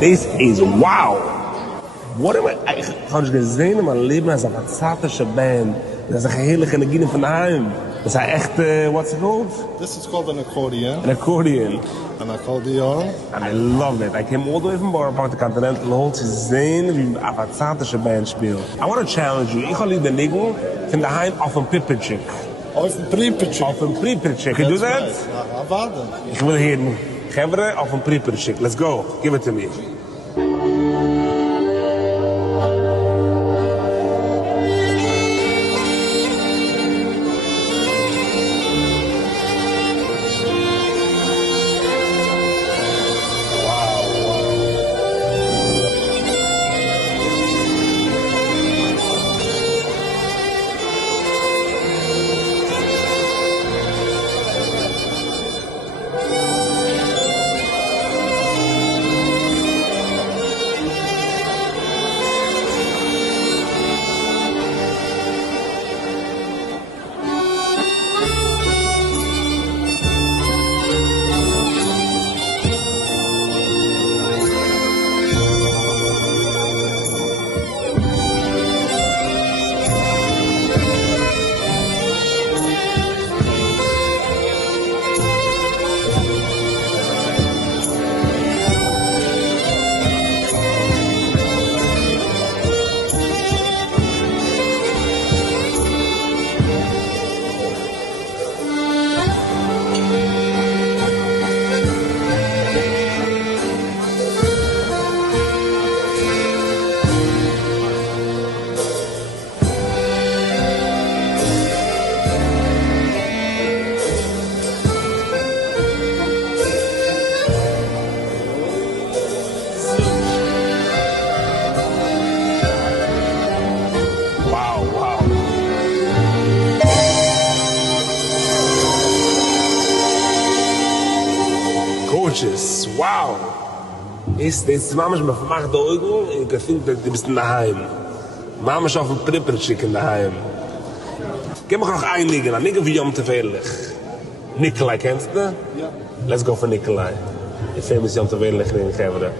This is wow. What am I? Habe ich gesehen in meinem Leben als eine fantastische Band. Das ist eine geheilige Energie von daheim. Das ist echt, what's it called? This is called an accordion. An accordion. An accordion. And I love it. I came all the way from Borough Park to Continental Hall zu sehen, wie eine fantastische Band spielt. I want to challenge you. Ich habe lieber Nigel von daheim auf dem Pipperchick. Auf dem Pripperchick. Auf dem Pripperchick. Can you do that? Ja, warte. Ich will hören. Gevre auf dem Pripperchick. Let's go. Give it to me. Gorgeous. Wow. Ist Mama schon vermacht Augen, ich finde, du bist daheim. Mama ist auf dem Pripperchick in daheim. Gib mir noch ein Nigger, ein Nigger wie Yom Tevelig. Nikolai, kennst du? Ja. Let's go for Nikolai. The famous Yom Tevelig in Gevre.